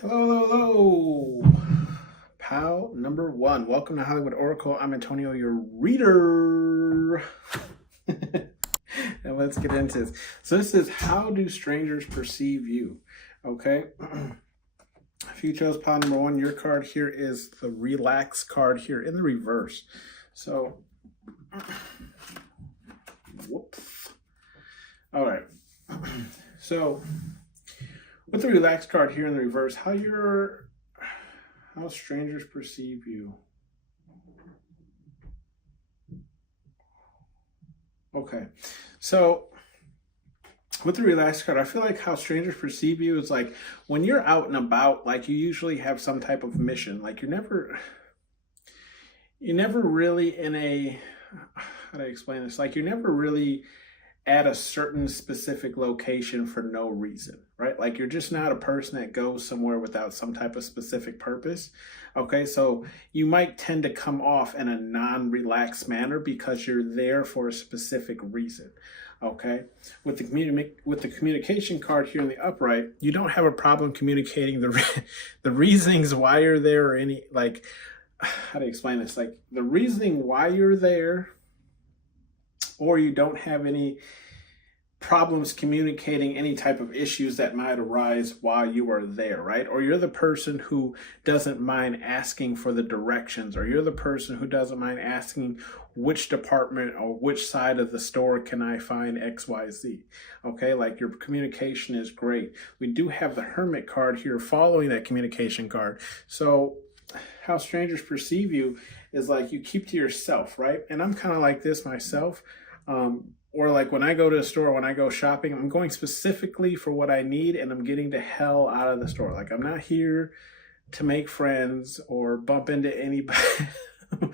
Hello, hello, hello. Pal number one. Welcome to Hollywood Oracle. I'm Antonio, your reader. And let's get into this. So this is how do strangers perceive you? Okay. If you chose pile number one, your card here is the relax card here in the reverse. So, whoops. All right. So with the relax card here in the reverse, how strangers perceive you. Okay, so with the relax card, I feel like how strangers perceive you is like when you're out and about, like you usually have some type of mission. Like you're never really in a, how do I explain this? Like you're never really at a certain specific location for no reason, right? Like you're just not a person that goes somewhere without some type of specific purpose. Okay, so you might tend to come off in a non-relaxed manner because you're there for a specific reason. Okay, with the communication card here in the upright, you don't have a problem communicating the reasons why you're there, or any, like, how do you explain this? Like the reasoning why you're there, or you don't have any problems communicating any type of issues that might arise while you are there, right? Or you're the person who doesn't mind asking for the directions, or you're the person who doesn't mind asking which department or which side of the store can I find XYZ. Okay, like your communication is great. We do have the Hermit card here following that communication card. So how strangers perceive you is like you keep to yourself, right? And I'm kind of like this myself. Or like when I go to a store, when I go shopping, I'm going specifically for what I need and I'm getting the hell out of the store. Like I'm not here to make friends or bump into anybody, or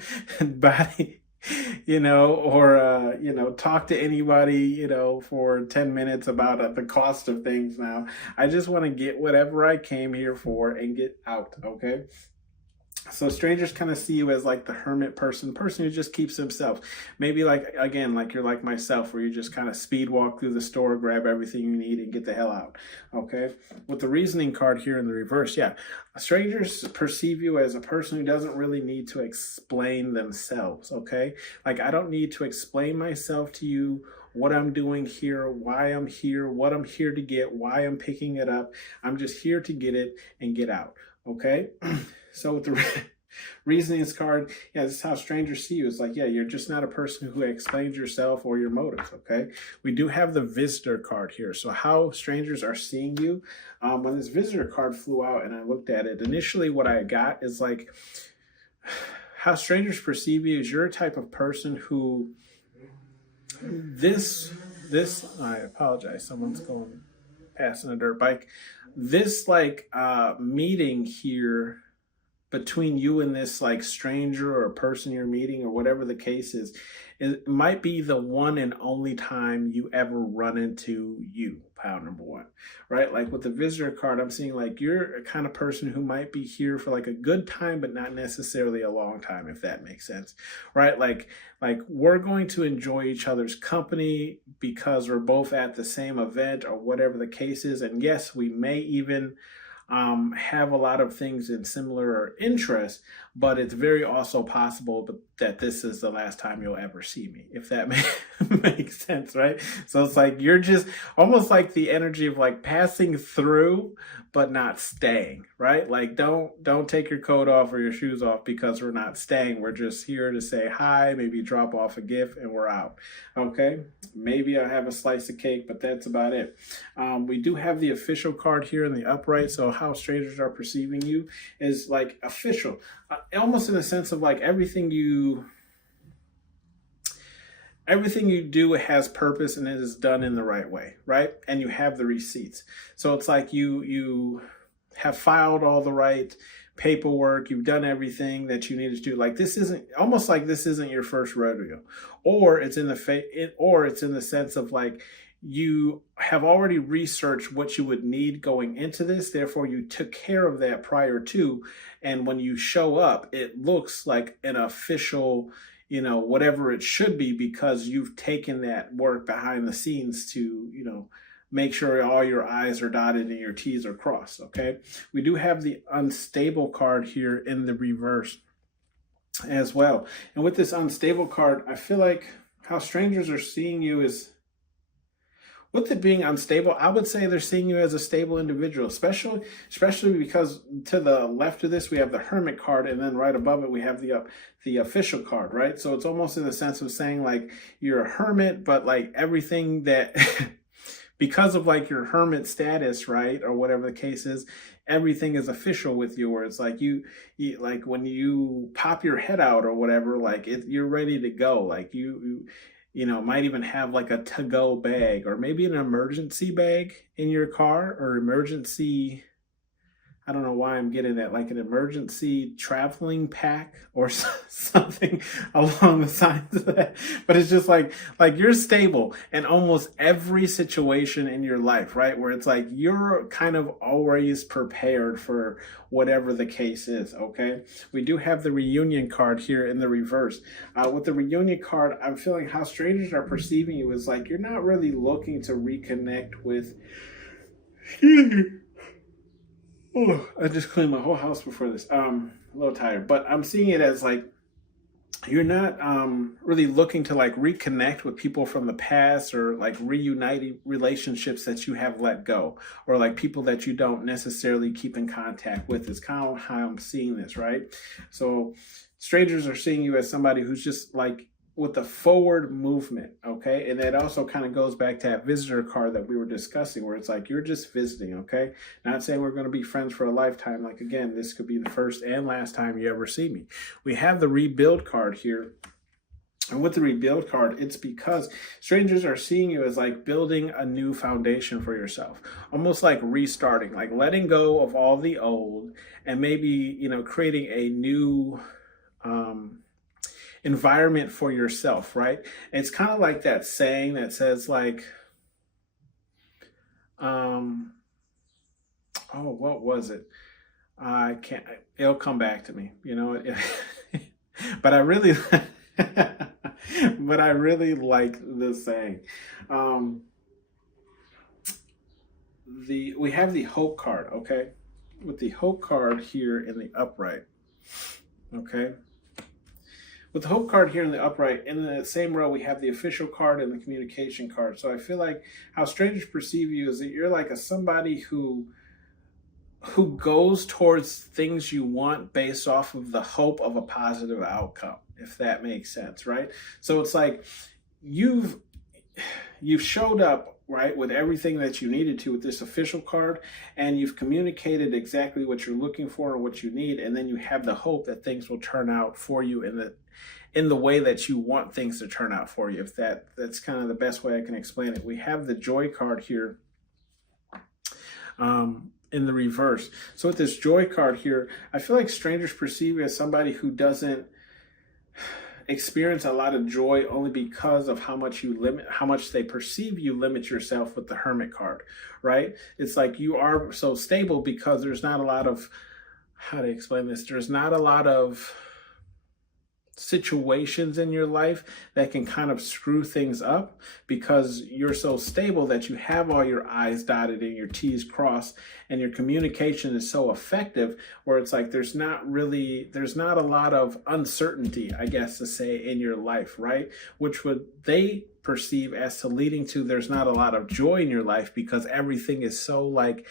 talk to anybody, for 10 minutes about the cost of things now. I just want to get whatever I came here for and get out, okay? So strangers kind of see you as like the hermit person who just keeps himself. Maybe like, again, like you're like myself, where you just kind of speed walk through the store, grab everything you need and get the hell out. Okay. With the reasoning card here in the reverse, yeah, strangers perceive you as a person who doesn't really need to explain themselves. Okay. Like I don't need to explain myself to you, what I'm doing here, why I'm here, what I'm here to get, why I'm picking it up. I'm just here to get it and get out. Okay. So with the reasonings card, yeah, this is how strangers see you. It's like, yeah, you're just not a person who explains yourself or your motives, okay? We do have the visitor card here. So how strangers are seeing you. When this visitor card flew out and I looked at it, initially what I got is like, how strangers perceive you is you're a type of person who, I apologize, someone's going passing a dirt bike. This like meeting here between you and this like stranger or person you're meeting or whatever the case is, it might be the one and only time you ever run into you, pile number one, right? Like with the visitor card, I'm seeing like you're a kind of person who might be here for like a good time, but not necessarily a long time, if that makes sense, right? Like we're going to enjoy each other's company because we're both at the same event or whatever the case is. And yes, we may even have a lot of things in similar interests, but it's very also possible that this is the last time you'll ever see me, if that makes sense, right? So it's like you're just almost like the energy of like passing through but not staying, right? Like don't take your coat off or your shoes off because we're not staying. We're just here to say hi, maybe drop off a gift, and we're out. Okay, maybe I have a slice of cake, but that's about it. We do have the official card here in the upright. So how strangers are perceiving you is like official, almost in the sense of like everything you do has purpose and it is done in the right way, right? And you have the receipts. So it's like you have filed all the right paperwork, you've done everything that you needed to do. Like this isn't your first rodeo, or it's in the sense of like you have already researched what you would need going into this. Therefore, you took care of that prior to. And when you show up, it looks like an official, whatever it should be, because you've taken that work behind the scenes to, make sure all your I's are dotted and your T's are crossed, okay? We do have the unstable card here in the reverse as well. And with this unstable card, I feel like how strangers are seeing you is, with it being unstable, I would say they're seeing you as a stable individual, especially because to the left of this, we have the Hermit card, and then right above it, we have the official card, right? So it's almost in the sense of saying like you're a hermit, but like everything that, because of like your hermit status, right? Or whatever the case is, everything is official with you, where it's like you like when you pop your head out or whatever, like you're ready to go. Like you know, might even have like a to-go bag or maybe an emergency bag in your car, or emergency, I don't know why I'm getting that, like an emergency traveling pack or something along the lines of that. But it's just like you're stable in almost every situation in your life, right? Where it's like you're kind of always prepared for whatever the case is, okay? We do have the reunion card here in the reverse. With the reunion card, I'm feeling how strangers are perceiving you is like you're not really looking to reconnect with... Oh, I just cleaned my whole house before this. A little tired, but I'm seeing it as like you're not really looking to like reconnect with people from the past, or like reuniting relationships that you have let go, or like people that you don't necessarily keep in contact with. Is kind of how I'm seeing this, right? So strangers are seeing you as somebody who's just like with the forward movement, okay? And that also kind of goes back to that visitor card that we were discussing, where it's like you're just visiting, okay? Not saying we're going to be friends for a lifetime. Like, again, this could be the first and last time you ever see me. We have the rebuild card here. And with the rebuild card, it's because strangers are seeing you as like building a new foundation for yourself, almost like restarting, like letting go of all the old and maybe, you know, creating a new environment for yourself, right? And it's kind of like that saying that says like, oh, what was it? I can't, it'll come back to me, you know, but I really, but I really like this saying. We have the hope card, okay? With the hope card here in the upright, okay? With the hope card here in the upright, in the same row, we have the official card and the communication card. So I feel like how strangers perceive you is that you're like somebody who goes towards things you want based off of the hope of a positive outcome, if that makes sense, right? So it's like you've showed up, right, with everything that you needed to with this official card, and you've communicated exactly what you're looking for and what you need, and then you have the hope that things will turn out for you in the way that you want things to turn out for you. If that's kind of the best way I can explain it. We have the joy card here in the reverse. So with this joy card here, I feel like strangers perceive you as somebody who doesn't experience a lot of joy only because of how much they perceive you limit yourself with the hermit card, right? It's like you are so stable because there's not a lot of, how to explain this? There's not a lot of situations in your life that can kind of screw things up because you're so stable that you have all your I's dotted and your T's crossed, and your communication is so effective where it's like there's not a lot of uncertainty, I guess to say, in your life, right? Which would they perceive as to leading to there's not a lot of joy in your life because everything is so like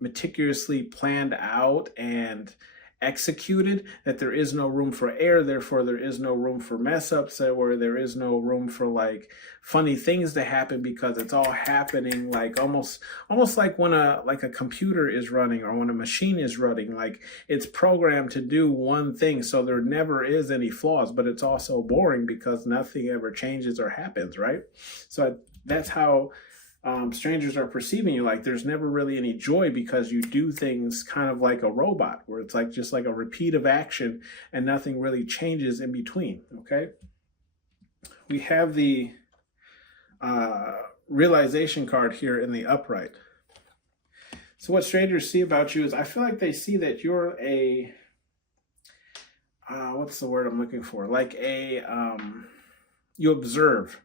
meticulously planned out and executed that there is no room for error. Therefore there is no room for mess ups, where there is no room for like funny things to happen because it's all happening like almost like when a computer is running or when a machine is running, like it's programmed to do one thing, so there never is any flaws, but it's also boring because nothing ever changes or happens, right? So that's how strangers are perceiving you. Like there's never really any joy because you do things kind of like a robot, where it's like just like a repeat of action and nothing really changes in between, okay? We have the realization card here in the upright. So what strangers see about you is, I feel like they see that you're a, what's the word I'm looking for? Like a, you observe,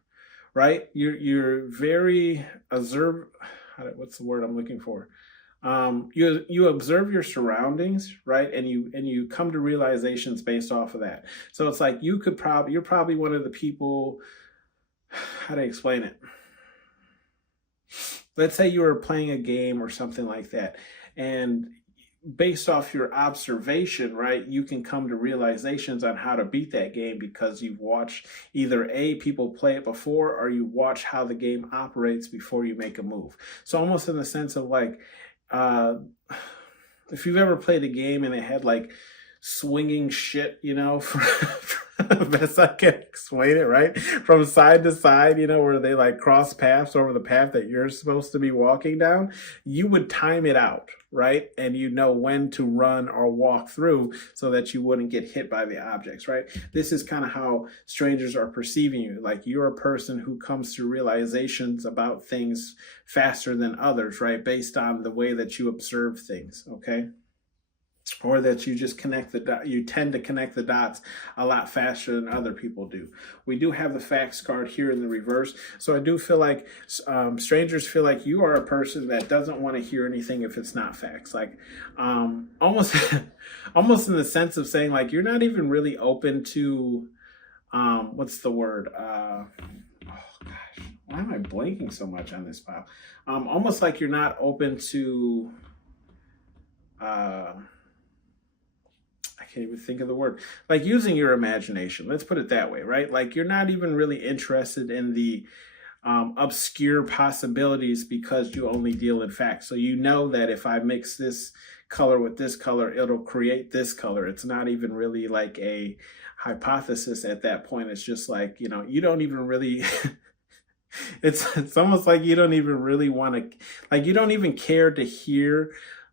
right? You're very observe. What's the word I'm looking for? You observe your surroundings, right? And you come to realizations based off of that. So it's like you're probably one of the people. How do I explain it? Let's say you were playing a game or something like that, and based off your observation, right, you can come to realizations on how to beat that game because you've watched either people play it before, or you watch how the game operates before you make a move. So almost in the sense of like, if you've ever played a game and it had like swinging shit, best I can explain it, right? From side to side, where they like cross paths over the path that you're supposed to be walking down, you would time it out, right? And you know when to run or walk through so that you wouldn't get hit by the objects, right? This is kind of how strangers are perceiving you. Like you're a person who comes to realizations about things faster than others, right? Based on the way that you observe things, okay? Or that you just you tend to connect the dots a lot faster than other people do. We do have the facts card here in the reverse. So I do feel like strangers feel like you are a person that doesn't want to hear anything if it's not facts. Like almost, almost in the sense of saying like, you're not even really open to, what's the word? Oh gosh, why am I blanking so much on this file? Almost like you're not open to, I can't even think of the word, like using your imagination. Let's put it that way, right? Like you're not even really interested in the obscure possibilities because you only deal in facts. So you know that if I mix this color with this color, it'll create this color. It's not even really like a hypothesis at that point. It's just like, you don't even really... it's almost like you don't even really want to, like you don't even care to hear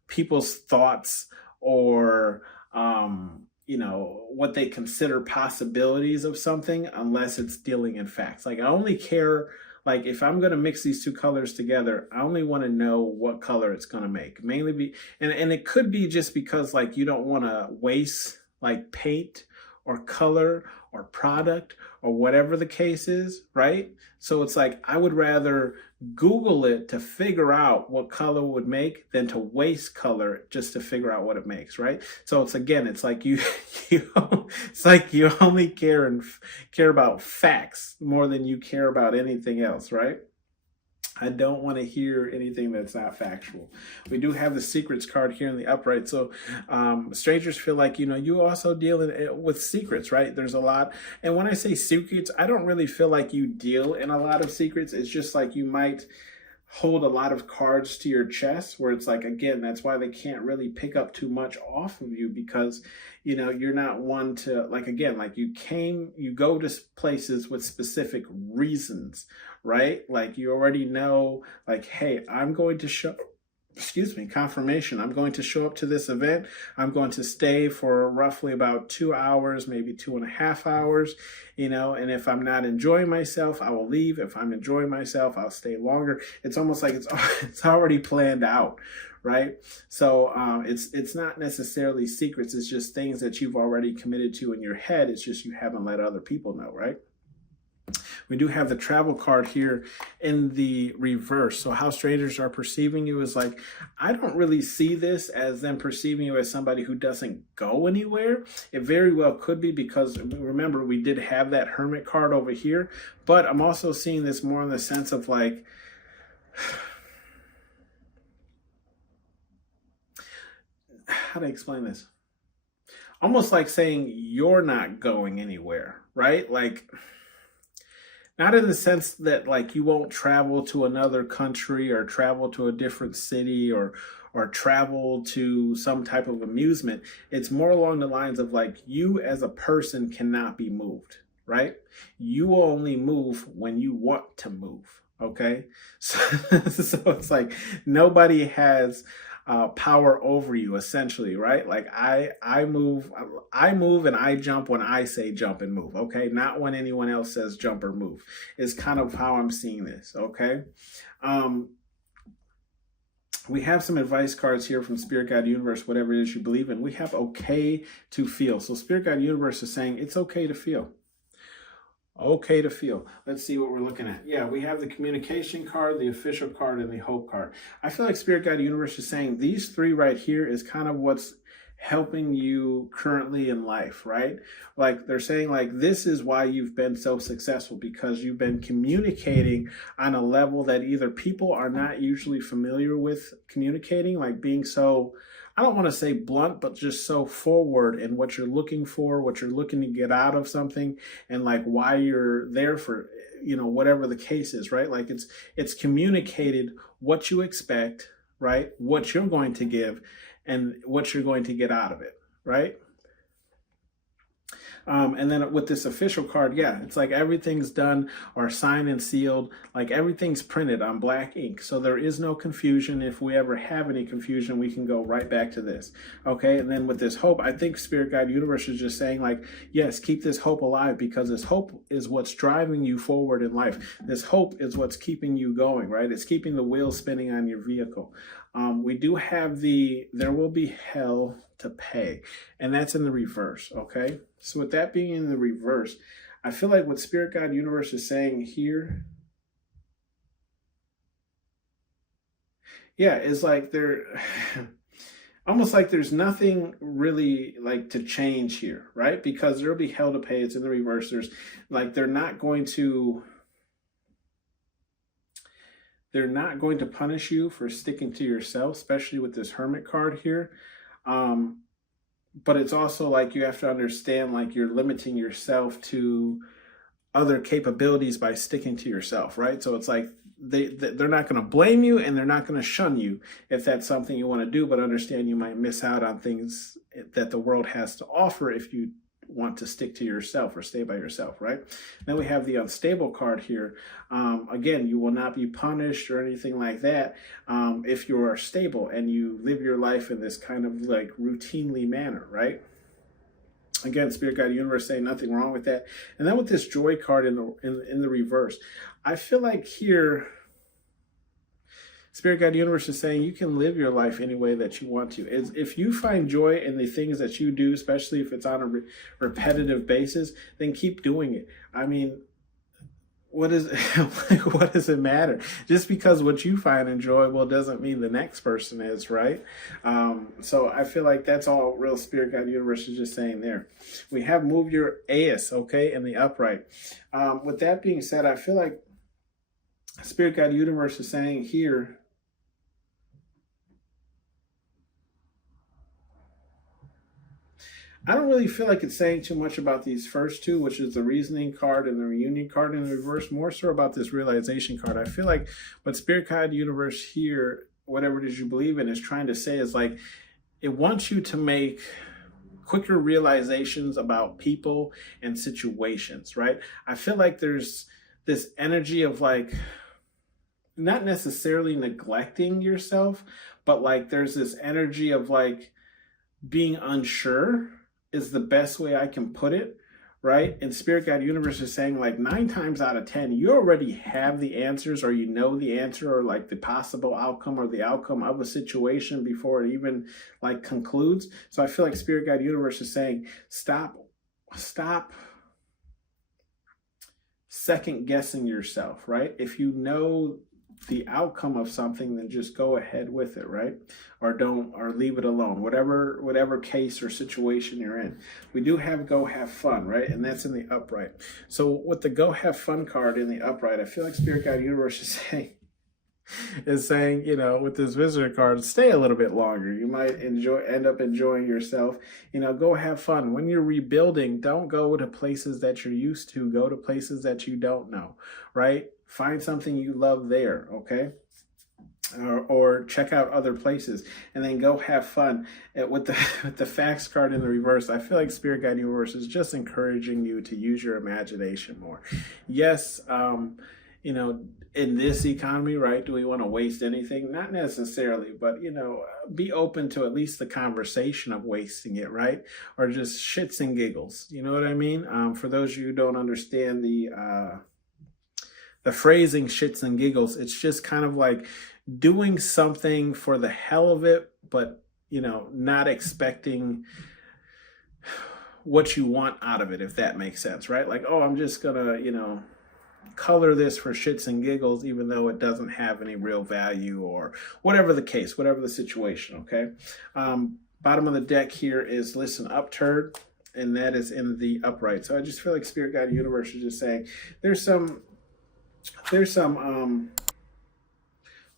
people's thoughts or what they consider possibilities of something unless it's dealing in facts. Like I only care, like if I'm going to mix these two colors together, I only want to know what color it's going to make. Mainly and it could be just because like you don't want to waste like paint or color or product or whatever the case is, right? So it's like I would rather Google it to figure out what color would make than to waste color just to figure out what it makes, right? So it's like it's like you only care about facts more than you care about anything else, right? I don't want to hear anything that's not factual. We do have the secrets card here in the upright. So strangers feel like, you also deal with secrets, right? There's a lot. And when I say secrets, I don't really feel like you deal in a lot of secrets. It's just like you might hold a lot of cards to your chest where it's like, again, that's why they can't really pick up too much off of you because, you're not one to like, again, like you go to places with specific reasons, right? Like you already know, like, hey, I'm going to confirmation. I'm going to show up to this event. I'm going to stay for roughly about 2 hours, maybe 2.5 hours, and if I'm not enjoying myself, I will leave. If I'm enjoying myself, I'll stay longer. It's almost like it's already planned out, right? So it's not necessarily secrets. It's just things that you've already committed to in your head. It's just you haven't let other people know, right? We do have the travel card here in the reverse. So how strangers are perceiving you is like, I don't really see this as them perceiving you as somebody who doesn't go anywhere. It very well could be because remember, we did have that hermit card over here, but I'm also seeing this more in the sense of like, how to explain this? Almost like saying you're not going anywhere, right? Like, not in the sense that like you won't travel to another country or travel to a different city or travel to some type of amusement. It's more along the lines of like you as a person cannot be moved, right? You will only move when you want to move, okay? So it's like nobody has power over you essentially, right? Like I move and I jump when I say jump and move, okay? Not when anyone else says jump or move. Is kind of how I'm seeing this, okay? We have some advice cards here from Spirit Guide Universe, whatever it is you believe in. We have okay to feel. So Spirit Guide Universe is saying it's okay to feel. Okay to feel. Let's see what we're looking at. Yeah, we have the communication card, the official card, and the hope card. I feel like Spirit Guide Universe is saying these three right here is kind of what's helping you currently in life, right? Like they're saying like this is why you've been so successful, because you've been communicating on a level that either people are not usually familiar with communicating, like being so, I don't want to say blunt, but just so forward in what you're looking for, what you're looking to get out of something, and like why you're there for, whatever the case is, right? Like it's communicated what you expect, right? What you're going to give and what you're going to get out of it, right? And then with this official card, yeah, it's like everything's done or signed and sealed, like everything's printed on black ink. So there is no confusion. If we ever have any confusion, we can go right back to this. Okay. And then with this hope, I think Spirit Guide Universe is just saying like, yes, keep this hope alive, because this hope is what's driving you forward in life. This hope is what's keeping you going, right? It's keeping the wheels spinning on your vehicle. We do have there will be hell to pay, and that's in the reverse. Okay. So with that being in the reverse, I feel like what Spirit Guide Universe is saying here, yeah, is like they're almost like there's nothing really like to change here, right? Because there'll be hell to pay. It's in the reverse. There's like they're not going to punish you for sticking to yourself, especially with this Hermit card here. But it's also like you have to understand like you're limiting yourself to other capabilities by sticking to yourself, right? So it's like they're not going to blame you and they're not going to shun you if that's something you want to do, but understand you might miss out on things that the world has to offer if you want to stick to yourself or stay by yourself, right? Then we have the unstable card here. Again, you will not be punished or anything like that if you are stable and you live your life in this kind of like routinely manner, right? Again, Spirit Guide Universe saying nothing wrong with that. And then with this joy card in the reverse, I feel like here Spirit Guide Universe is saying you can live your life any way that you want to. If you find joy in the things that you do, especially if it's on a repetitive basis, then keep doing it. I mean, what does it matter? Just because what you find enjoyable doesn't mean the next person is, right? So I feel like that's all real Spirit Guide Universe is just saying there. We have move your AS, okay, in the upright. With that being said, I feel like Spirit Guide Universe is saying here, I don't really feel like it's saying too much about these first two, which is the reasoning card and the reunion card in the reverse, more so about this realization card. I feel like what Spirit Guide Universe here, whatever it is you believe in, is trying to say is like, it wants you to make quicker realizations about people and situations, right? I feel like there's this energy of like, not necessarily neglecting yourself, but like there's this energy of like being unsure is the best way I can put it, right? And Spirit Guide Universe is saying like 9 times out of 10, you already have the answers, or you know the answer, or like the possible outcome or the outcome of a situation before it even like concludes. So I feel like Spirit Guide Universe is saying, stop second guessing yourself, right? If you know the outcome of something, then just go ahead with it, right? Or don't, or leave it alone, whatever case or situation you're in. We do have go have fun, right? And that's in the upright. So with the go have fun card in the upright, I feel like Spirit Guide Universe is saying, with this visitor card, stay a little bit longer. You might end up enjoying yourself. Go have fun. When you're rebuilding, don't go to places that you're used to. Go to places that you don't know, right? Find something you love there, okay? Or check out other places, and then go have fun. With the facts card in the reverse, I feel like Spirit Guide Universe is just encouraging you to use your imagination more. Yes, in this economy, right, do we want to waste anything? Not necessarily, but, be open to at least the conversation of wasting it, right? Or just shits and giggles. You know what I mean? For those of you who don't understand the phrasing shits and giggles, it's just kind of like doing something for the hell of it, but, not expecting what you want out of it, if that makes sense, right? Like, oh, I'm just gonna, color this for shits and giggles, even though it doesn't have any real value, or whatever the case, whatever the situation, okay? Bottom of the deck here is listen up, turd, and that is in the upright. So I just feel like Spirit Guide Universe is just saying there's some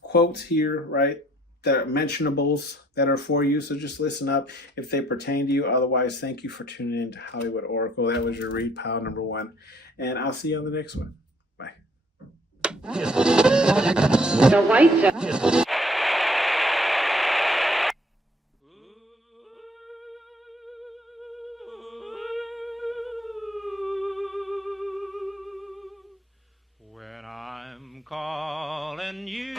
quotes here, right, that are mentionables that are for you. So just listen up if they pertain to you. Otherwise, thank you for tuning in to Hollywood Oracle. That was your read pile number 1. And I'll see you on the next one. Bye. The white when I'm calling you.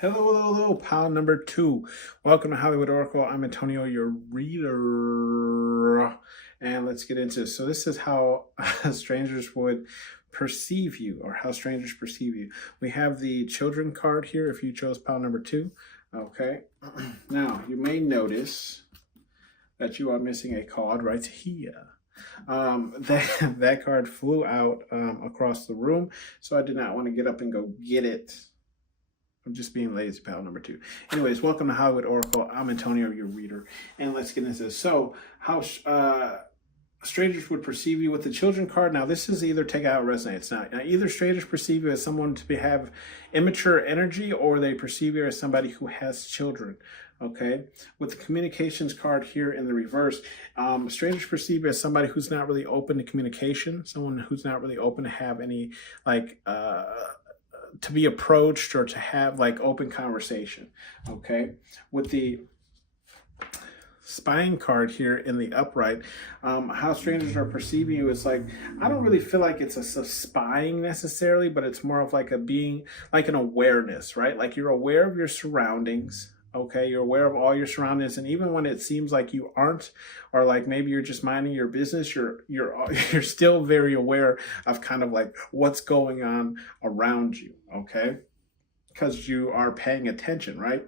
Hello, pile number 2. Welcome to Hollywood Oracle. I'm Antonio, your reader. And let's get into this. So this is how strangers would perceive you, or how strangers perceive you. We have the children card here if you chose pile number 2. Okay. Now, you may notice that you are missing a card right here. That card flew out across the room, so I did not want to get up and go get it. I'm just being lazy, pal number 2. Anyways, welcome to Hollywood Oracle. I'm Antonio, your reader. And let's get into this. So, how strangers would perceive you with the children card. Now, this is either take out or resonate. It's not. Now, either strangers perceive you as someone to have immature energy, or they perceive you as somebody who has children. Okay? With the communications card here in the reverse, strangers perceive you as somebody who's not really open to communication, someone who's not really open to have any, to be approached or to have like open conversation. Okay, with the spying card here in the upright, how strangers are perceiving you is like, I don't really feel like it's a spying necessarily, but it's more of like a being, like an awareness, right? Like you're aware of your surroundings. Okay, you're aware of all your surroundings, and even when it seems like you aren't, or like maybe you're just minding your business, you're still very aware of kind of like what's going on around you. Okay, because you are paying attention, right?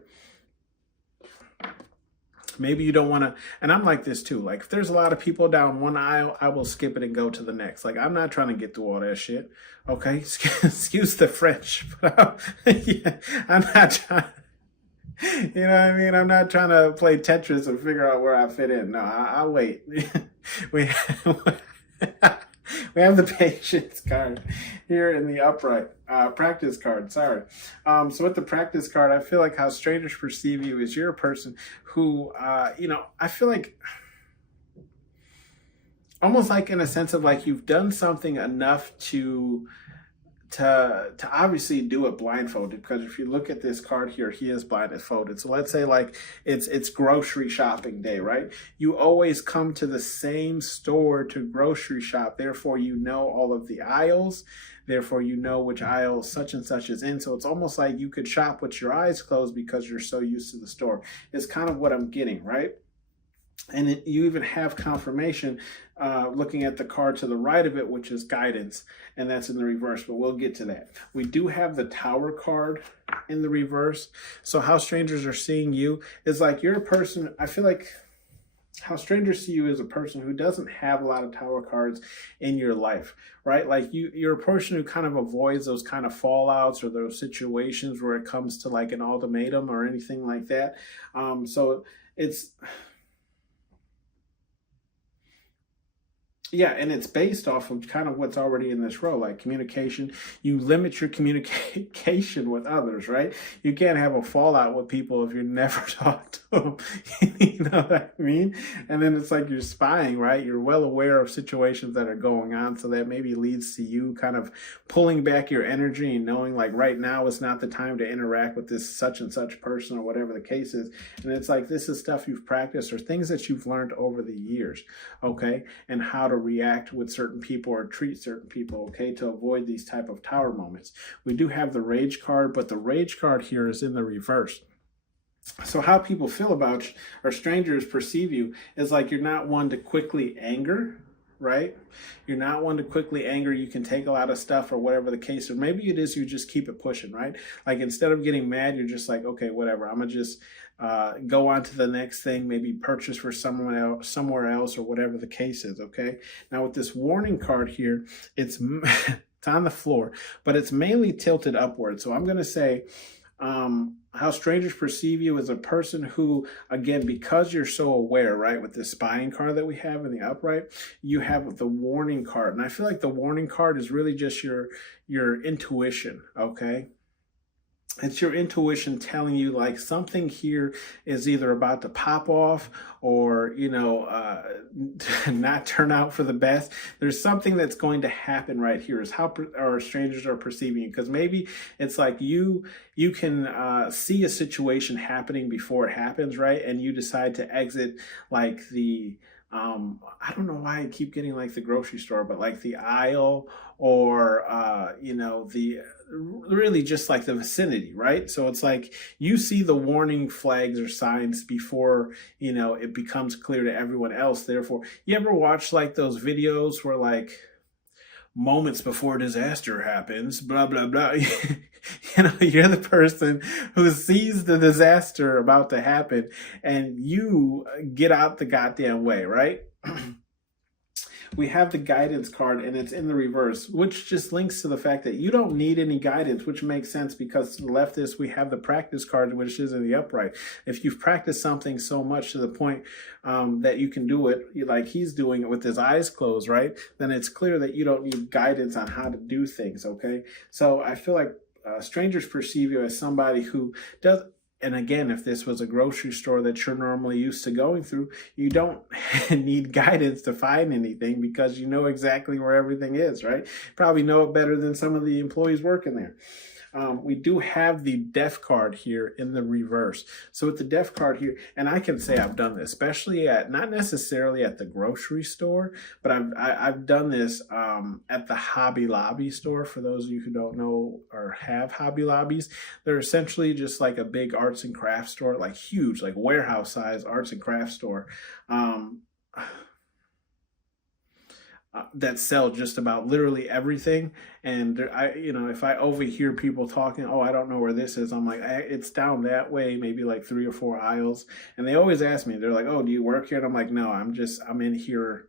Maybe you don't want to, and I'm like this too. Like if there's a lot of people down one aisle, I will skip it and go to the next. Like I'm not trying to get through all that shit. Okay, excuse the French, but I'm not trying. You know what I mean? I'm not trying to play Tetris and figure out where I fit in. No, I'll wait. we have the patience card here in the upright. Practice card, sorry. So with the practice card, I feel like how strangers perceive you is you're a person who, I feel like almost like in a sense of like you've done something enough to obviously do it blindfolded, because if you look at this card here, he is blindfolded. So let's say like it's grocery shopping day, right? You always come to the same store to grocery shop, therefore you know all of the aisles, therefore you know which aisle such and such is in. So it's almost like you could shop with your eyes closed because you're so used to the store. It's kind of what I'm getting, right? And you even have confirmation looking at the card to the right of it, which is guidance, and that's in the reverse, but we'll get to that. We do have the Tower card in the reverse. So how strangers are seeing you is like you're a person, I feel like how strangers see you is a person who doesn't have a lot of Tower cards in your life, right? Like you're a person who kind of avoids those kind of fallouts or those situations where it comes to like an ultimatum or anything like that. So it's... Yeah, and it's based off of kind of what's already in this row, like communication. You limit your communication with others, right? You can't have a fallout with people if you never talk to them. You know what I mean? And then it's like you're spying, right? You're well aware of situations that are going on, so that maybe leads to you kind of pulling back your energy and knowing like right now is not the time to interact with this such and such person or whatever the case is. And it's like this is stuff you've practiced or things that you've learned over the years, okay? And how to react with certain people or treat certain people, okay, to avoid these type of tower moments. We do have the Rage card, but the Rage card here is in the reverse. So how people feel about or strangers perceive you is like you're not one to quickly anger, right? You're not one to quickly anger. You can take a lot of stuff or whatever the case, or maybe it is you just keep it pushing, right? Like instead of getting mad, you're just like, okay, whatever. I'm gonna just go on to the next thing, maybe purchase for someone else, somewhere else, or whatever the case is. Okay. Now with this warning card here, it's it's on the floor, but it's mainly tilted upward. So I'm gonna say, how strangers perceive you as a person who, again, because you're so aware, right, with the spying card that we have in the upright, you have the warning card. And I feel like the warning card is really just your intuition, okay? It's your intuition telling you like something here is either about to pop off or, not turn out for the best. There's something that's going to happen right here is how our strangers are perceiving you. Because maybe it's like you can see a situation happening before it happens, right? And you decide to exit like I don't know why I keep getting like the grocery store, but like the aisle or, the really just like the vicinity, right? So it's like you see the warning flags or signs before, it becomes clear to everyone else. Therefore, you ever watch like those videos where like moments before disaster happens, blah, blah, blah. You're the person who sees the disaster about to happen and you get out the goddamn way, right? We have the guidance card and it's in the reverse, which just links to the fact that you don't need any guidance, which makes sense because to the left is we have the practice card, which is in the upright. If you've practiced something so much to the point that you can do it like he's doing it with his eyes closed, right? Then it's clear that you don't need guidance on how to do things, okay? So I feel like strangers perceive you as somebody who does. And again, if this was a grocery store that you're normally used to going through, you don't need guidance to find anything because you know exactly where everything is, right? Probably know it better than some of the employees working there. We do have the deaf card here in the reverse. So with the deaf card here, and I can say I've done this, especially at, not necessarily at the grocery store, but I've done this at the Hobby Lobby store. For those of you who don't know or have Hobby Lobbies, they're essentially just like a big arts and crafts store, like huge, like warehouse size arts and crafts store. That sell just about literally everything. And if I overhear people talking, oh, I don't know where this is, I'm like, it's down that way, maybe like 3 or 4 aisles. And they always ask me, they're like, oh, do you work here? And I'm like, no, I'm in here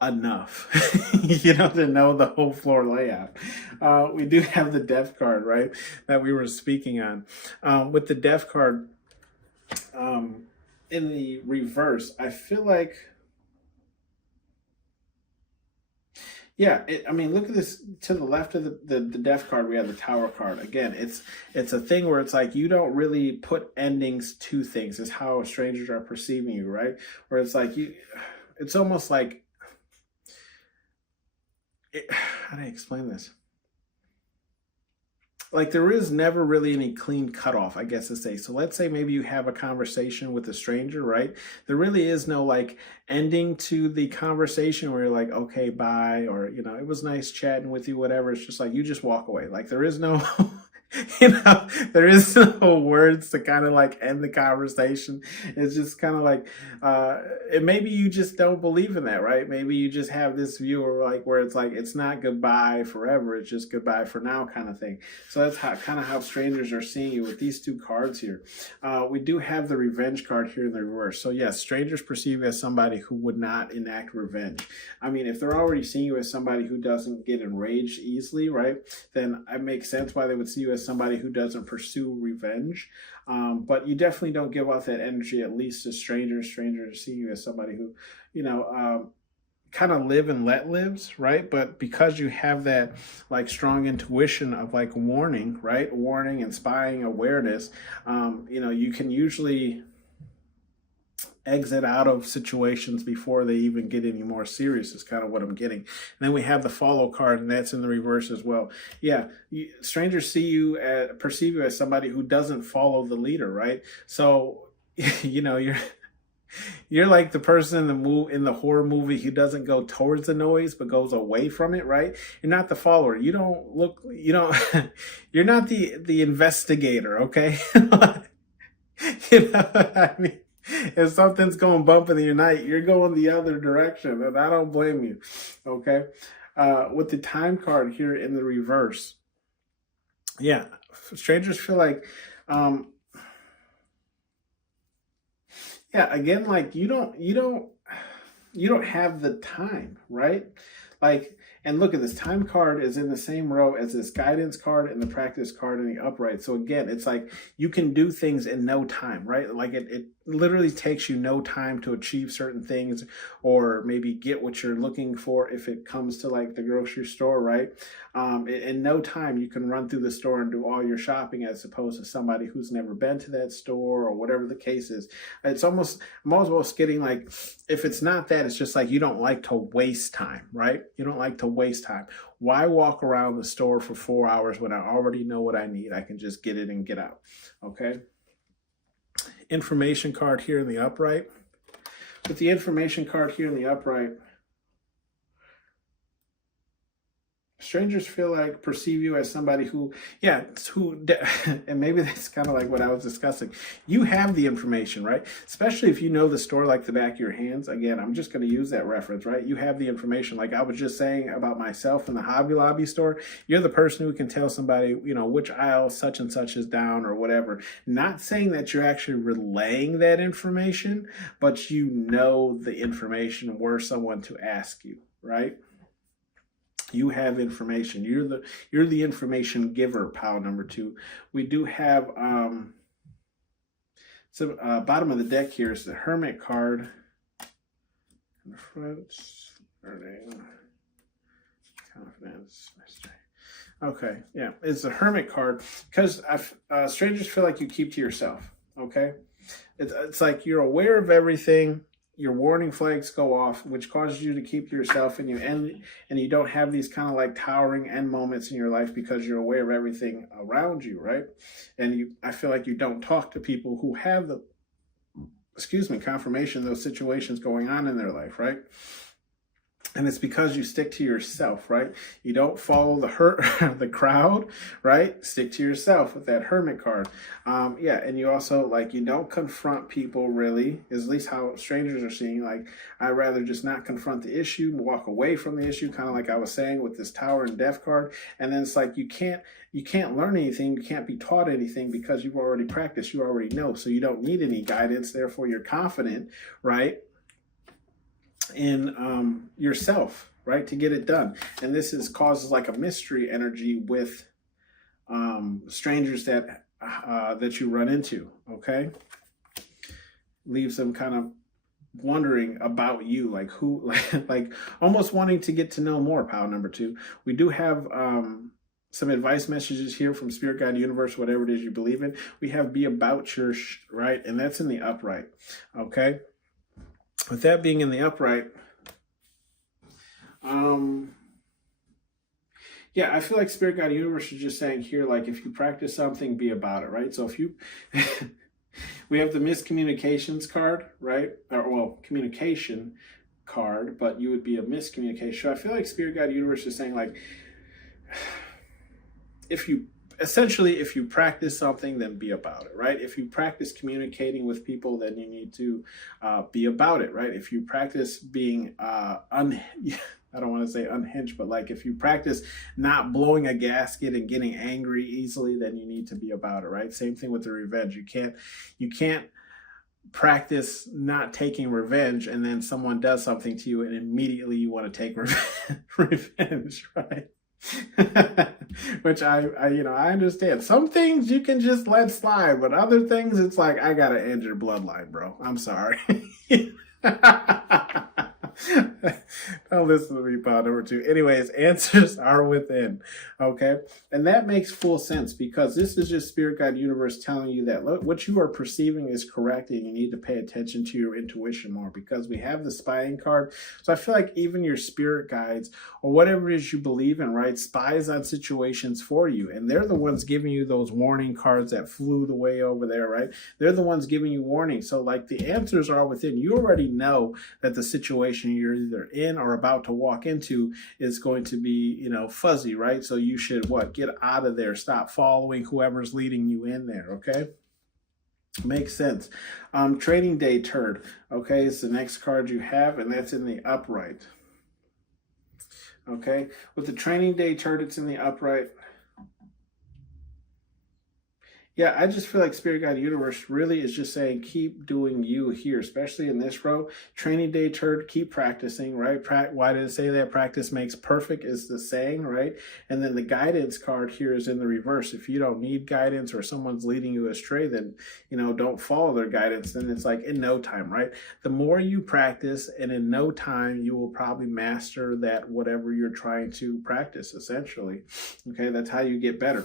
enough, to know the whole floor layout. We do have the deaf card, right, that we were speaking on. With the deaf card in the reverse, I feel like, yeah, look at this. To the left of the deaf card, we have the tower card. Again, it's a thing where it's like you don't really put endings to things. It's how strangers are perceiving you, right? Where it's like it's almost like, how do I explain this? Like there is never really any clean cutoff, I guess to say. So let's say maybe you have a conversation with a stranger, right? There really is no like ending to the conversation where you're like, okay, bye, or, it was nice chatting with you, whatever. It's just like, you just walk away. Like there is no, there is no words to kind of like end the conversation. It's just kind of like, maybe you just don't believe in that, right? Maybe you just have this view where it's like, it's not goodbye forever. It's just goodbye for now kind of thing. So that's how strangers are seeing you with these 2 cards here. We do have the revenge card here in the reverse. So yes, strangers perceive you as somebody who would not enact revenge. If they're already seeing you as somebody who doesn't get enraged easily, right? Then it makes sense why they would see you as somebody who doesn't pursue revenge. But you definitely don't give off that energy, at least to strangers. Strangers see you as somebody who, kind of live and let lives, right? But because you have that like strong intuition of like warning, right? Warning and spying awareness, you can usually exit out of situations before they even get any more serious is kind of what I'm getting. And then we have the follow card, and that's in the reverse as well. Yeah, strangers perceive you as somebody who doesn't follow the leader, right? So, you're like the person in the horror movie who doesn't go towards the noise but goes away from it, right? You're not the follower. You're not the investigator, okay? You know what I mean? If something's going bump in the night, you're going the other direction, and I don't blame you. Okay. With the time card here in the reverse, yeah, strangers feel like, yeah, again, like you don't have the time, right? Like, and look at this time card is in the same row as this guidance card and the practice card in the upright. So again, it's like you can do things in no time, right? Like it literally takes you no time to achieve certain things or maybe get what you're looking for if it comes to like the grocery store, right? In no time, you can run through the store and do all your shopping as opposed to somebody who's never been to that store or whatever the case is. It's almost, I'm almost getting like, if it's not that, it's just like you don't like to waste time, right? You don't like to waste time. Why walk around the store for 4 hours when I already know what I need? I can just get it and get out, okay? Information card here in the upright. With the information card here in the upright, strangers feel like perceive you as somebody who, yeah, and maybe that's kind of like what I was discussing. You have the information, right? Especially if you know the store like the back of your hands. Again, I'm just going to use that reference, right? You have the information. Like I was just saying about myself in the Hobby Lobby store. You're the person who can tell somebody, you know, which aisle such and such is down or whatever. Not saying that you're actually relaying that information, but you know the information were someone to ask you, right? You have information. You're the information giver, pile number 2. We do have bottom of the deck here is the Hermit card. In the front, learning, confidence, mystery. Okay, yeah, it's the Hermit card because strangers feel like you keep to yourself. Okay, it's like you're aware of everything. Your warning flags go off, which causes you to keep to yourself, and you don't have these kind of like towering end moments in your life because you're aware of everything around you, right? And I feel like you don't talk to people who have the, confirmation of those situations going on in their life, right? And it's because you stick to yourself, right? You don't follow the crowd, right? Stick to yourself with that Hermit card. Yeah, and you also, like, you don't confront people really, is at least how strangers are seeing. Like, I'd rather just not confront the issue, walk away from the issue, kind of like I was saying with this Tower and Death card. And then it's like you can't learn anything, you can't be taught anything because you've already practiced, you already know. So you don't need any guidance, therefore you're confident, right? In yourself, right, to get it done. And this causes like a mystery energy with strangers that you run into, okay? Leaves them kind of wondering about you, like who, like almost wanting to get to know more, pile number 2. We do have some advice messages here from Spirit Guide Universe, whatever it is you believe in. We have be about your, right, and that's in the upright, okay? With that being in the upright, yeah, I feel like Spirit Guide Universe is just saying here, like, if you practice something, be about it, right? So if you, we have the miscommunications card, right? Or, well, communication card, but you would be a miscommunication. So I feel like Spirit Guide Universe is saying, like, if you practice something, then be about it, right? If you practice communicating with people, then you need to be about it, right? If you practice being, I don't want to say unhinged, but like if you practice not blowing a gasket and getting angry easily, then you need to be about it, right? Same thing with the revenge. You can't practice not taking revenge and then someone does something to you and immediately you want to take revenge, right? Which I understand. Some things you can just let slide, but other things it's like, I gotta end your bloodline, bro. I'm sorry. Don't listen to me, pile number 2. Anyways, answers are within. Okay. And that makes full sense because this is just Spirit Guide Universe telling you that look, what you are perceiving is correct and you need to pay attention to your intuition more because we have the spying card. So I feel like even your spirit guides or whatever it is you believe in, right, spies on situations for you. And they're the ones giving you those warning cards that flew the way over there, right? They're the ones giving you warning. So like the answers are within. You already know that the situation you're either in or about to walk into is going to be, fuzzy, right? So you should get out of there, stop following whoever's leading you in there, okay? Makes sense. Training day turd. Okay, it's the next card you have, and that's in the upright. Okay, with the training day turd, it's in the upright. Yeah, I just feel like Spirit Guide Universe really is just saying, keep doing you here, especially in this row. Training day turd, keep practicing, right? Why did it say that? Practice makes perfect is the saying, right? And then the guidance card here is in the reverse. If you don't need guidance or someone's leading you astray, then, don't follow their guidance. Then it's like in no time, right? The more you practice, and in no time, you will probably master that whatever you're trying to practice, essentially. Okay, that's how you get better.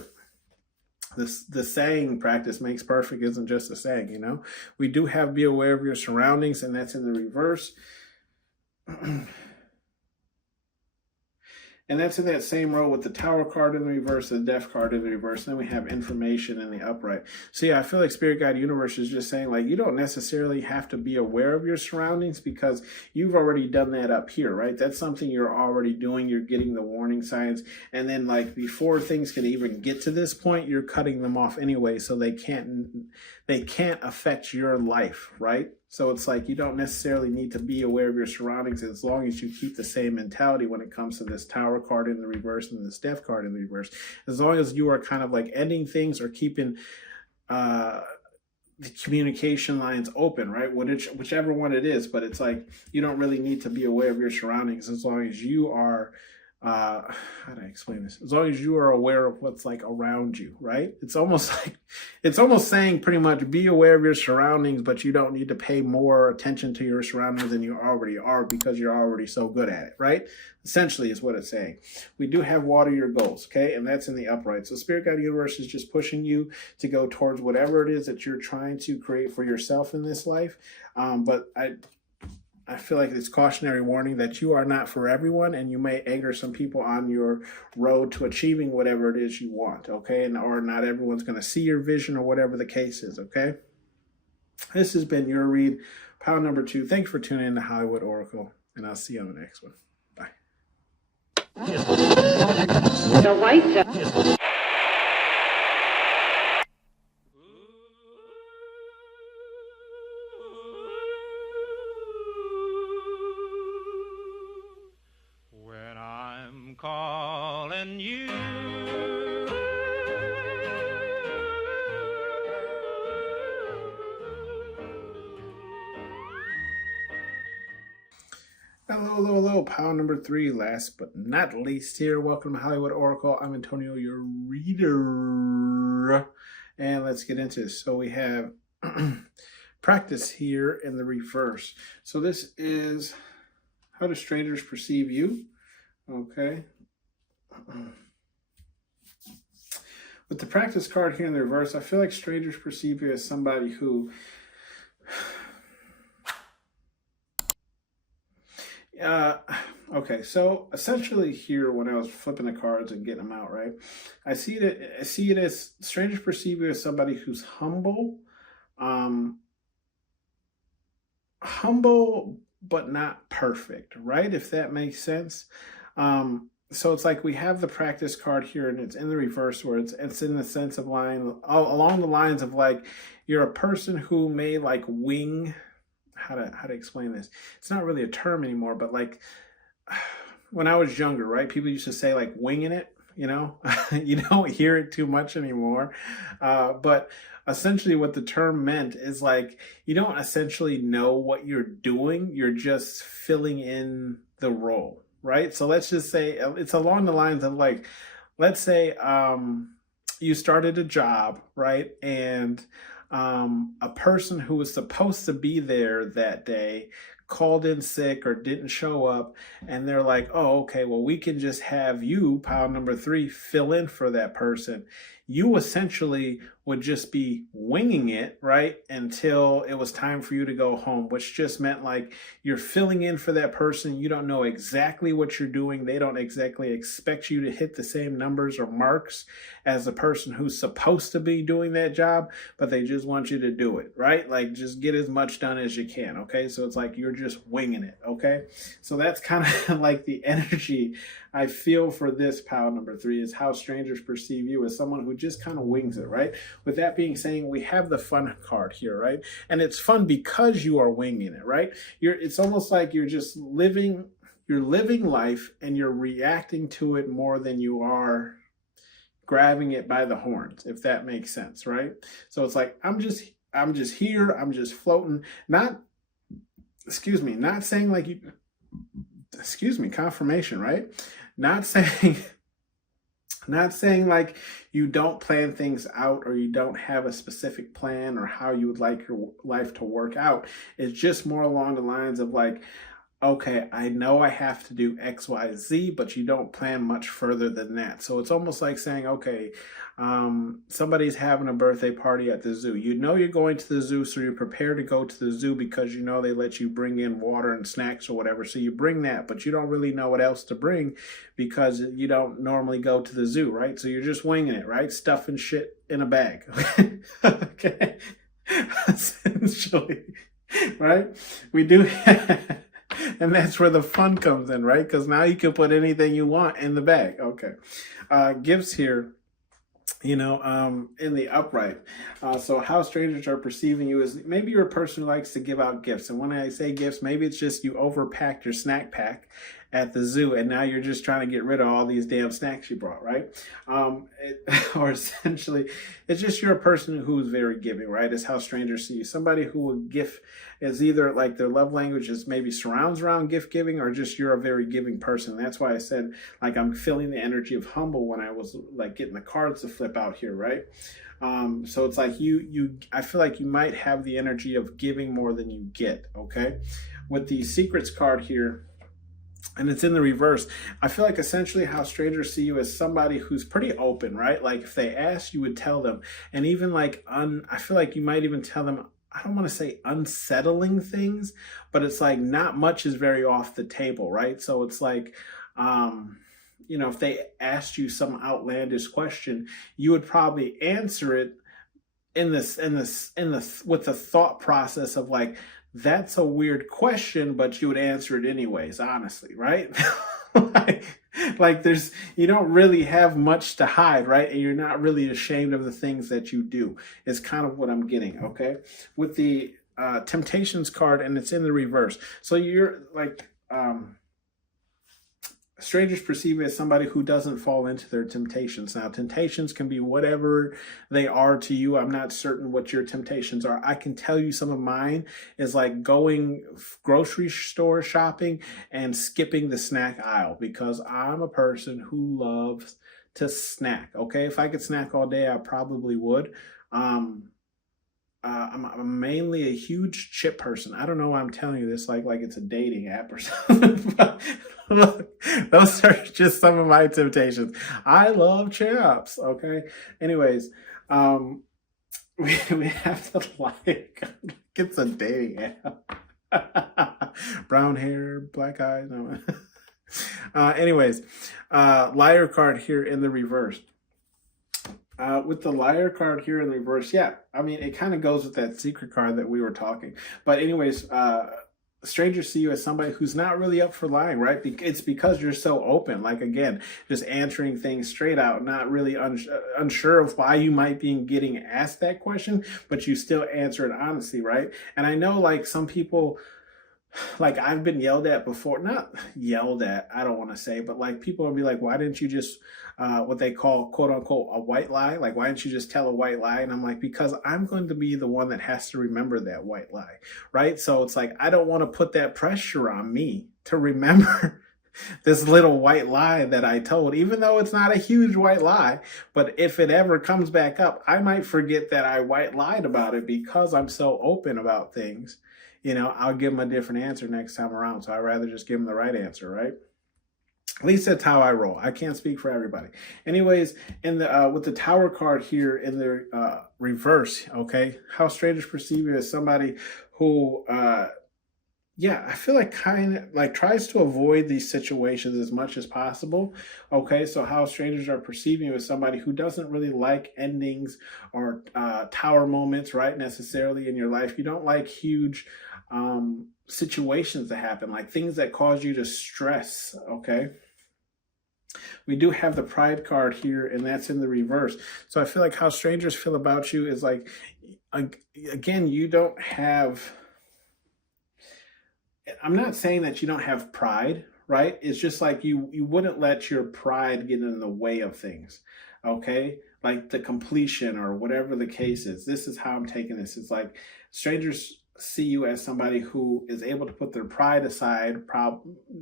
The saying practice makes perfect isn't just a saying, We do have be aware of your surroundings, and that's in the reverse. And that's in that same row with the Tower card in the reverse, the Death card in the reverse. And then we have information in the upright. So yeah, I feel like Spirit Guide Universe is just saying, like, you don't necessarily have to be aware of your surroundings because you've already done that up here, right? That's something you're already doing. You're getting the warning signs. And then, like, before things can even get to this point, you're cutting them off anyway, so they can't affect your life, right? So it's like you don't necessarily need to be aware of your surroundings as long as you keep the same mentality when it comes to this Tower card in the reverse and this Death card in the reverse. As long as you are kind of like ending things or keeping the communication lines open, right? Whichever one it is, but it's like you don't really need to be aware of your surroundings as long as you are how do I explain this? As long as you are aware of what's like around you, right? It's almost saying pretty much be aware of your surroundings, but you don't need to pay more attention to your surroundings than you already are because you're already so good at it, right? Essentially is what it's saying. We do have water your goals, okay? And that's in the upright. So Spirit Guide Universe is just pushing you to go towards whatever it is that you're trying to create for yourself in this life. But I feel like it's cautionary warning that you are not for everyone, and you may anger some people on your road to achieving whatever it is you want, okay? Or not everyone's going to see your vision or whatever the case is, okay? This has been your read, pile number 2. Thanks for tuning in to Hollywood Oracle, and I'll see you on the next one. Bye. The lights. When I'm calling you, Hello, pile number 3, last but not least here. Welcome to Hollywood Oracle. I'm Antonio, your reader. And let's get into this. So we have practice here in the reverse. So this is how do strangers perceive you? Okay. With the practice card here in the reverse, I feel like strangers perceive you as somebody who okay, so essentially here when I was flipping the cards and getting them out, right, I see it as strangers perceive you as somebody who's humble, humble but not perfect, right? If that makes sense. So it's like we have the practice card here, and it's in the reverse where it's in the sense of along the lines of like you're a person who may like wing. How to explain this? It's not really a term anymore, but like when I was younger, right? People used to say like winging it, you don't hear it too much anymore. But essentially what the term meant is like, you don't essentially know what you're doing. You're just filling in the role, right? So let's just say it's along the lines of like, let's say you started a job, right? And a person who was supposed to be there that day called in sick or didn't show up, and they're like, oh, okay, well, we can just have you, pile number 3, fill in for that person. You essentially would just be winging it, right, until it was time for you to go home, which just meant like you're filling in for that person. You don't know exactly what you're doing. They don't exactly expect you to hit the same numbers or marks as the person who's supposed to be doing that job, but they just want you to do it, right? Like just get as much done as you can, okay? So it's like you're just winging it, okay? So that's kind of like the energy I feel for this pile number 3 is how strangers perceive you as someone who just kind of wings it, right? With that being saying, we have the fun card here, right? And it's fun because you are winging it, right? It's almost like you're just living life and you're reacting to it more than you are grabbing it by the horns, if that makes sense, right? So it's like I'm just here, I'm just floating, not saying like you, confirmation, right? Not saying like you don't plan things out or you don't have a specific plan or how you would like your life to work out. It's just more along the lines of like, okay, I know I have to do X, Y, Z, but you don't plan much further than that. So it's almost like saying, okay, somebody's having a birthday party at the zoo. You know you're going to the zoo, so you're prepared to go to the zoo because you know they let you bring in water and snacks or whatever. So you bring that, but you don't really know what else to bring because you don't normally go to the zoo, right? So you're just winging it, right? Stuffing shit in a bag. Okay. Essentially, right? We do. And that's where the fun comes in, right? Because now you can put anything you want in the bag. Okay. Gifts here, in the upright. So how strangers are perceiving you is maybe you're a person who likes to give out gifts. And when I say gifts, maybe it's just you overpacked your snack pack at the zoo and now you're just trying to get rid of all these damn snacks you brought, right? Or essentially, it's just you're a person who's very giving, right? It's how strangers see you. Somebody who will gift is either like their love language is maybe surrounds around gift giving or just you're a very giving person. That's why I said like I'm feeling the energy of humble when I was like getting the cards to flip out here, right? So it's like I feel like you might have the energy of giving more than you get, okay? With the secrets card here, and it's in the reverse, I feel like essentially how strangers see you as somebody who's pretty open, right? Like if they ask, you would tell them. And even like, I feel like you might even tell them, I don't want to say unsettling things, but it's like not much is very off the table, right? So it's like, if they asked you some outlandish question, you would probably answer it with the thought process of like, that's a weird question, but you would answer it anyways, honestly, right? like you don't really have much to hide, right? And you're not really ashamed of the things that you do. It's kind of what I'm getting, okay? With the temptations card, and it's in the reverse. So you're like, strangers perceive you as somebody who doesn't fall into their temptations. Now, temptations can be whatever they are to you. I'm not certain what your temptations are. I can tell you some of mine is like going grocery store shopping and skipping the snack aisle because I'm a person who loves to snack. Okay, if I could snack all day, I probably would. I'm mainly a huge chip person. I don't know why I'm telling you this like it's a dating app or something. But look, those are just some of my temptations. I love chips. Okay. Anyways, we have to like it's a dating app. Brown hair, black eyes. No. Anyways, liar card here in the reverse. With the liar card here in reverse, yeah, I mean, it kind of goes with that secret card that we were talking. But anyways, strangers see you as somebody who's not really up for lying, right? It's because you're so open. Like, again, just answering things straight out, not really unsure of why you might be getting asked that question, but you still answer it honestly, right? And I know, like, some people... like I've been yelled at before, not yelled at, I don't want to say, but like people will be like, why didn't you just, what they call quote unquote a white lie? Like, why didn't you just tell a white lie? And I'm like, because I'm going to be the one that has to remember that white lie, right? So it's like, I don't want to put that pressure on me to remember this little white lie that I told, even though it's not a huge white lie. But if it ever comes back up, I might forget that I white lied about it because I'm so open about things. I'll give them a different answer next time around. So I'd rather just give them the right answer, right? At least that's how I roll. I can't speak for everybody. Anyways, in the with the Tower card here in the reverse, okay, how strangers perceive you as somebody who, I feel like kind of like tries to avoid these situations as much as possible. Okay, so how strangers are perceiving you as somebody who doesn't really like endings or tower moments, right? Necessarily in your life, you don't like huge situations that happen, like things that cause you to stress. Okay, We do have the pride card here, and that's in the reverse. So I feel like how strangers feel about you is like, again, you don't have, I'm not saying that you don't have pride, right? It's just like you wouldn't let your pride get in the way of things, okay? Like the completion or whatever the case is. This is how I'm taking this. It's like strangers see you as somebody who is able to put their pride aside,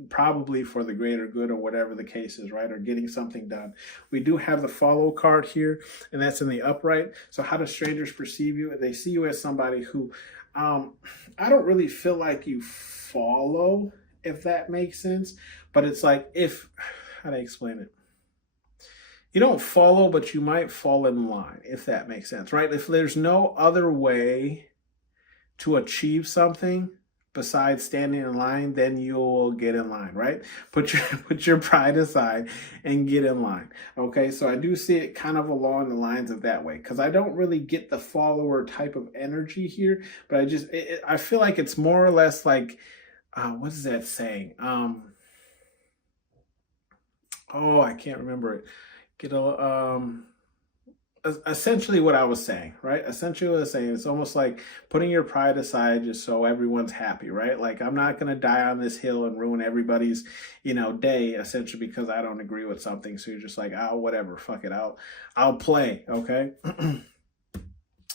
probably for the greater good or whatever the case is, right? Or getting something done. We do have the follow card here, and that's in the upright. So how do strangers perceive you? They see you as somebody who, I don't really feel like you follow, if that makes sense. But it's like, how do I explain it? You don't follow, but you might fall in line, if that makes sense, right? If there's no other way to achieve something besides standing in line, then you'll get in line, right? Put your pride aside and get in line. Okay, so I do see it kind of along the lines of that way, because I don't really get the follower type of energy here, but I feel like it's more or less like, what is that saying? Oh, I can't remember it. Essentially what I was saying, right? Essentially what I was saying, it's almost like putting your pride aside just so everyone's happy, right? Like, I'm not going to die on this hill and ruin everybody's, day, essentially, because I don't agree with something. So you're just like, oh, whatever, fuck it, I'll play, okay?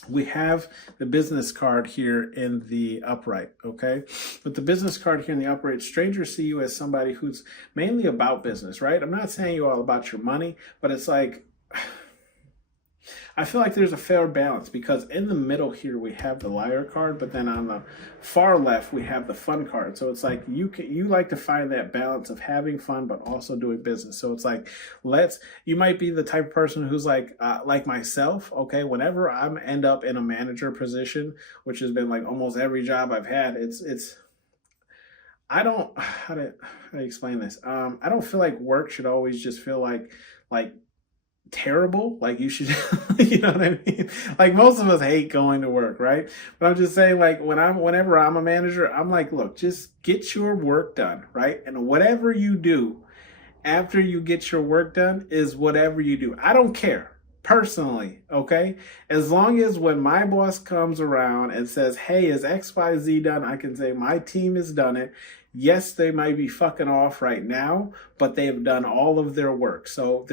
We have the business card here in the upright, okay? With the business card here in the upright, strangers see you as somebody who's mainly about business, right? I'm not saying you all about your money, but it's like, I feel like there's a fair balance, because in the middle here we have the liar card, but then on the far left we have the fun card. So it's like you like to find that balance of having fun but also doing business. So it's like, you might be the type of person who's like myself, okay? Whenever I end up in a manager position, which has been like almost every job I've had, I don't, how do I explain this? I don't feel like work should always just feel like terrible. Like, you should, you know what I mean? Like, most of us hate going to work, right? But I'm just saying, like, whenever I'm a manager, I'm like, look, just get your work done, right? And whatever you do after you get your work done is whatever you do. I don't care. Personally, okay? As long as when my boss comes around and says, hey, is XYZ done? I can say my team has done it. Yes, they might be fucking off right now, but they've done all of their work. So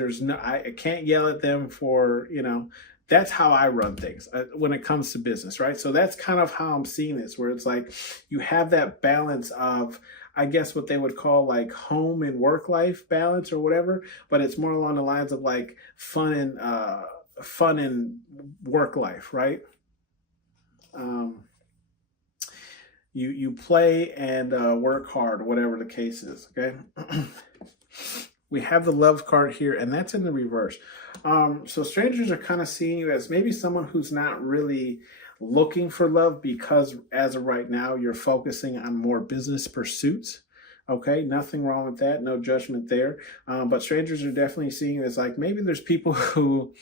I can't yell at them for, that's how I run things when it comes to business, right? So that's kind of how I'm seeing this, where it's like you have that balance of, I guess, what they would call like home and work life balance or whatever, but it's more along the lines of like fun and work life, right? You play and work hard, whatever the case is, okay? We have the love card here, and that's in the reverse. So strangers are kind of seeing you as maybe someone who's not really looking for love, because as of right now, you're focusing on more business pursuits. Okay, nothing wrong with that. No judgment there. But strangers are definitely seeing you as like, maybe there's people who,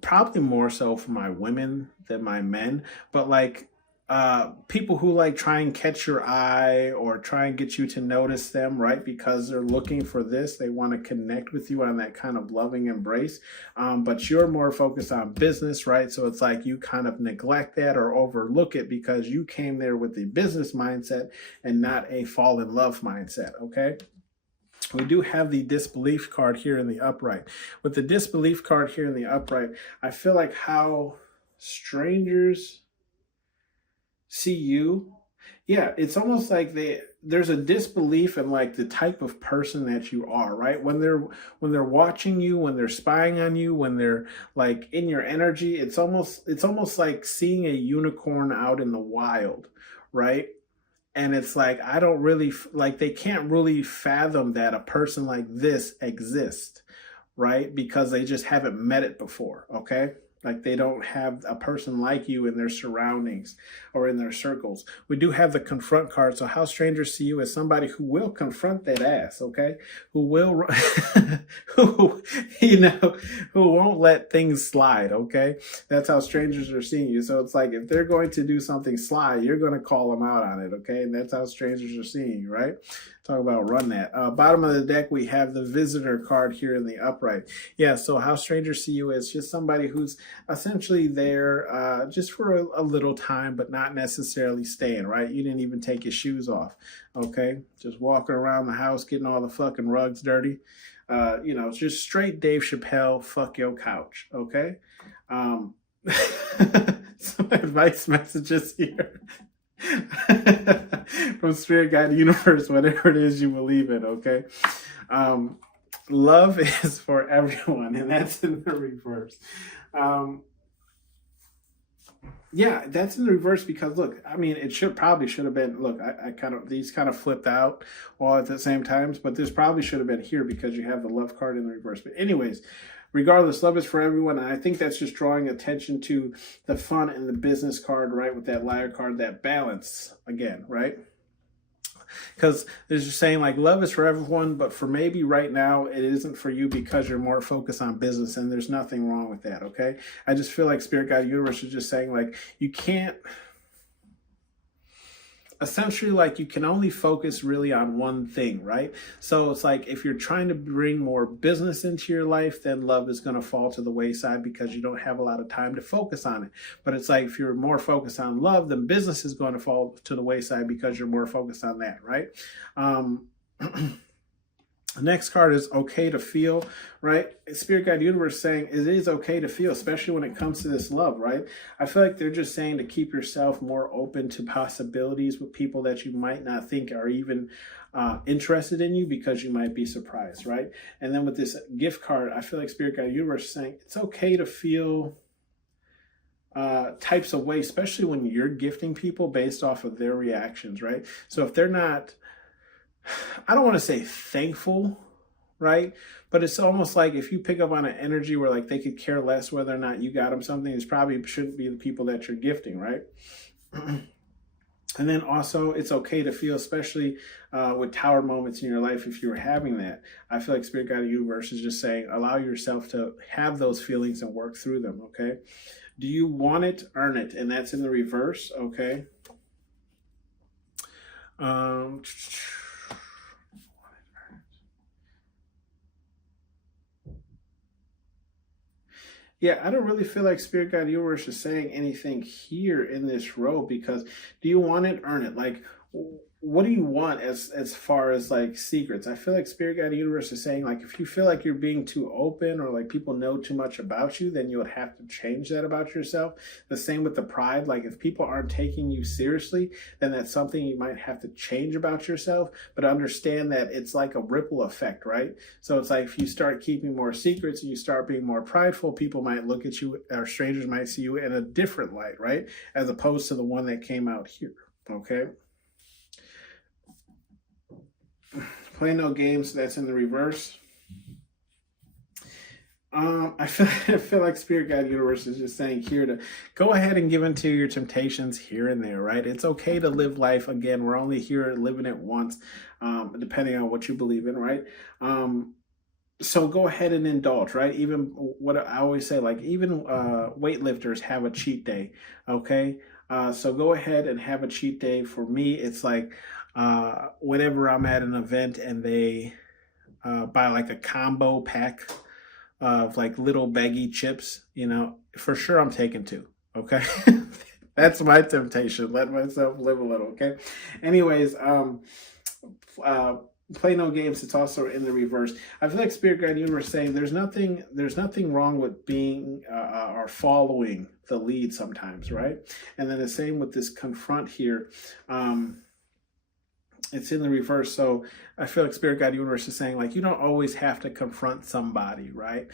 probably more so for my women than my men, but like people who like try and catch your eye or try and get you to notice them, right? Because they're looking for this. They want to connect with you on that kind of loving embrace. But you're more focused on business, right? So it's like you kind of neglect that or overlook it because you came there with a business mindset and not a fall in love mindset, okay? We do have the disbelief card here in the upright. With the disbelief card here in the upright, I feel like how strangers see you. Yeah, it's almost like there's a disbelief in like the type of person that you are, right? When they're watching you, when they're spying on you, when they're like in your energy, it's almost like seeing a unicorn out in the wild, right? And it's like, I don't really, like, they can't really fathom that a person like this exists, right? Because they just haven't met it before, okay? Like they don't have a person like you in their surroundings or in their circles. We do have the confront card. So how strangers see you as somebody who will confront that ass, okay? Who will, who, who won't let things slide, okay? That's how strangers are seeing you. So it's like if they're going to do something sly, you're going to call them out on it, okay? And that's how strangers are seeing you, right? Talk about run that. Bottom of the deck, we have the visitor card here in the upright. Yeah, so how strangers see you as just somebody who's essentially there just for a little time, but not necessarily staying, right? You didn't even take your shoes off, okay? Just walking around the house, getting all the fucking rugs dirty. Just straight Dave Chappelle, fuck your couch, okay? Some advice messages here. From Spirit Guide Universe, whatever it is you believe in, okay? Love is for everyone, and that's in the reverse. Yeah, that's in the reverse because look, I mean, it should have been, look, I kind of, these kind of flipped out all at the same times, but this probably should have been here because you have the love card in the reverse. But anyways, regardless, love is for everyone. And I think that's just drawing attention to the fun in the business card, right? With that liar card, that balance again, right? Because they're just saying like love is for everyone, but for maybe right now it isn't for you because you're more focused on business, and there's nothing wrong with that, okay? I just feel like Spirit Guide Universe is just saying like you can't, essentially like you can only focus really on one thing, right? So it's like if you're trying to bring more business into your life, then love is going to fall to the wayside because you don't have a lot of time to focus on it. But it's like if you're more focused on love, then business is going to fall to the wayside because you're more focused on that, right? The next card is okay to feel, right? Spirit Guide Universe saying it is okay to feel, especially when it comes to this love, right? I feel like they're just saying to keep yourself more open to possibilities with people that you might not think are even interested in you because you might be surprised, right? And then with this gift card, I feel like Spirit Guide Universe is saying it's okay to feel types of ways, especially when you're gifting people based off of their reactions, right? So if they're not, I don't want to say thankful, right? But it's almost like if you pick up on an energy where like they could care less whether or not you got them something, it's probably shouldn't be the people that you're gifting, right? And then also it's okay to feel, especially with tower moments in your life, if you were having that. I feel like Spirit Guide Universe is just saying, allow yourself to have those feelings and work through them, okay? Do you want it? Earn it. And that's in the reverse, okay? Yeah, I don't really feel like Spirit Guide Universe is saying anything here in this row because do you want it? Earn it. Like, what do you want as far as like secrets? I feel like Spirit Guide Universe is saying like if you feel like you're being too open or like people know too much about you, then you would have to change that about yourself. The same with the pride. Like if people aren't taking you seriously, then that's something you might have to change about yourself. But understand that it's like a ripple effect, right? So it's like if you start keeping more secrets and you start being more prideful, people might look at you, or strangers might see you in a different light, right? As opposed to the one that came out here, okay? Play no games, that's in the reverse. I feel like Spirit Guide Universe is just saying here to go ahead and give into your temptations here and there, right? It's okay to live life. Again, we're only here living it once, depending on what you believe in, right? So go ahead and indulge, right? Even what I always say, like even weightlifters have a cheat day, okay? So go ahead and have a cheat day. For me, it's like whenever I'm at an event and they buy like a combo pack of like little baggy chips, you know, for sure I'm taking two, okay? That's my temptation. Let myself live a little, okay? Anyways, play no games. It's also in the reverse. I feel like Spirit Guide Universe saying there's nothing wrong with being or following the lead sometimes, right? And then the same with this confront here. It's in the reverse. So I feel like Spirit Guide Universe is saying like you don't always have to confront somebody, right?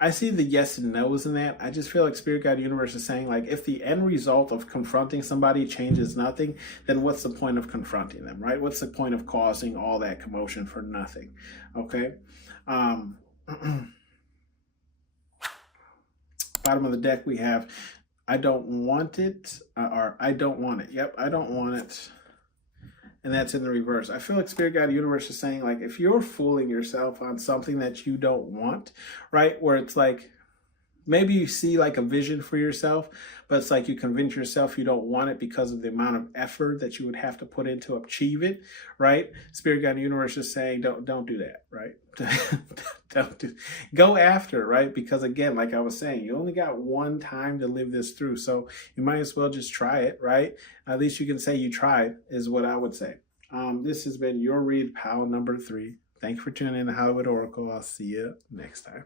I see the yes and no's in that. I just feel like Spirit Guide Universe is saying like if the end result of confronting somebody changes nothing, then what's the point of confronting them, right? What's the point of causing all that commotion for nothing? Okay. Bottom of the deck, we have I don't want it, or I don't want it. Yep, I don't want it. And that's in the reverse. I feel like Spirit Guide Universe is saying, like, if you're fooling yourself on something that you don't want, right? Where it's like, maybe you see like a vision for yourself, but it's like you convince yourself you don't want it because of the amount of effort that you would have to put in to achieve it, right? Spirit Guide Universe is saying, don't do that, right? Go after, right? Because again, like I was saying, you only got one time to live this through, so you might as well just try it, right? At least you can say you tried, is what I would say. This has been your Read Pal number 3. Thank you for tuning in to Hollywood Oracle. I'll see you next time.